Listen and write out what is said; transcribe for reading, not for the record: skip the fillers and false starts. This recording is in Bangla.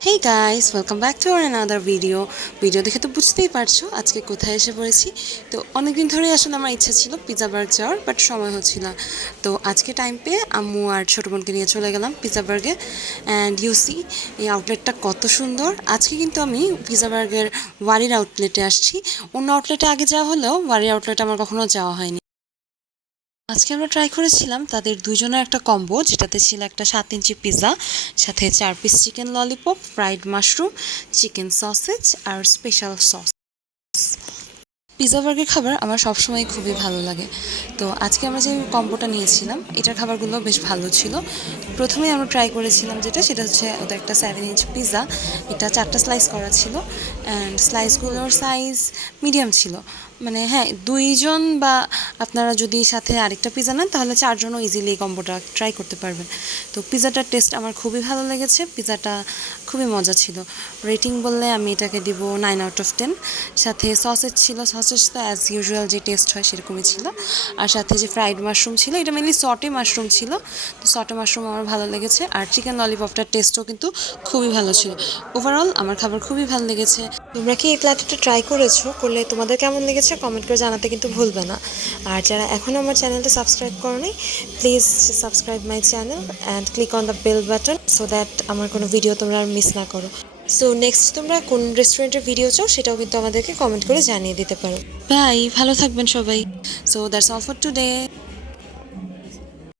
Hey guys, welcome back to our another video দেখে তো বুঝতেই পারছো আজকে কোথায় এসে পড়েছি। তো অনেকদিন ধরেই আসলে আমার ইচ্ছা ছিল পিৎজা বার্গ যাওয়ার, বাট সময় হচ্ছিল না। তো আজকে টাইম পেয়ে আম্মু আর ছোটো বোনকে নিয়ে চলে গেলাম পিৎজা বার্গে। অ্যান্ড ইউসি এই আউটলেটটা কত সুন্দর। আজকে কিন্তু আমি পিৎজা বার্গের ওয়ারির আউটলেটে আসছি। অন্য আউটলেটে আগে যাওয়া হলেও ওয়ারির আউটলেটে আমার কখনো যাওয়া হয়নি। আজকে আমরা ট্রাই করেছিলাম তাদের দুজনের একটা কম্বো, যেটাতে ছিল একটা 7 ইঞ্চি পিৎজা, সাথে 4 piece chicken lollipop, fried mushroom, chicken sausage আর স্পেশাল সস। পিৎজা বার্গের খাবার আমার সবসময় খুবই ভালো লাগে। তো আজকে আমরা যে কম্বোটা নিয়েছিলাম এটার খাবারগুলো বেশ ভালো ছিল। প্রথমেই আমরা ট্রাই করেছিলাম সেটা হচ্ছে ওদের একটা 7 ইঞ্চ পিৎজা। এটা 4টা স্লাইস করা ছিল, অ্যান্ড স্লাইসগুলোর সাইজ মিডিয়াম ছিল। মানে হ্যাঁ, দুইজন বা আপনারা যদি সাথে আরেকটা পিৎজা নেন তাহলে 4জনও ইজিলি এই কম্বোটা ট্রাই করতে পারবেন। তো পিৎজাটার টেস্ট আমার খুবই ভালো লেগেছে, পিৎজাটা খুবই মজা ছিল। রেটিং বললে আমি এটাকে দিব 9/10। সাথে সসেজ ছিল, সসেজ তো অ্যাজ ইউজুয়াল যে টেস্ট হয় সেরকমই ছিল। আর সাথে যে ফ্রাইড মাশরুম ছিল, এটা মেনলি সটে মাশরুম ছিল, তো সটে মাশরুম আমার ভালো লেগেছে। আর চিকেন ললিপপটার টেস্টও কিন্তু খুবই ভালো ছিল। ওভারঅল আমার খাবার খুবই ভালো লেগেছে। তোমরা কি এই প্ল্যাটারটা ট্রাই করেছো? করলে তোমাদের কেমন লেগেছে কমেন্ট করে জানাতে কিন্তু ভুলবে না। আর যারা এখনও আমার চ্যানেলটা সাবস্ক্রাইব করোনি, please subscribe my channel and click on the bell button so that আমার কোনো ভিডিও তোমরা আর মিস না করো। সো নেক্সট তোমরা কোন রেস্টুরেন্টের ভিডিও চাও সেটাও কিন্তু আমাদেরকে কমেন্ট করে জানিয়ে দিতে পারো। বাই, ভালো থাকবেন সবাই। So that's all for today.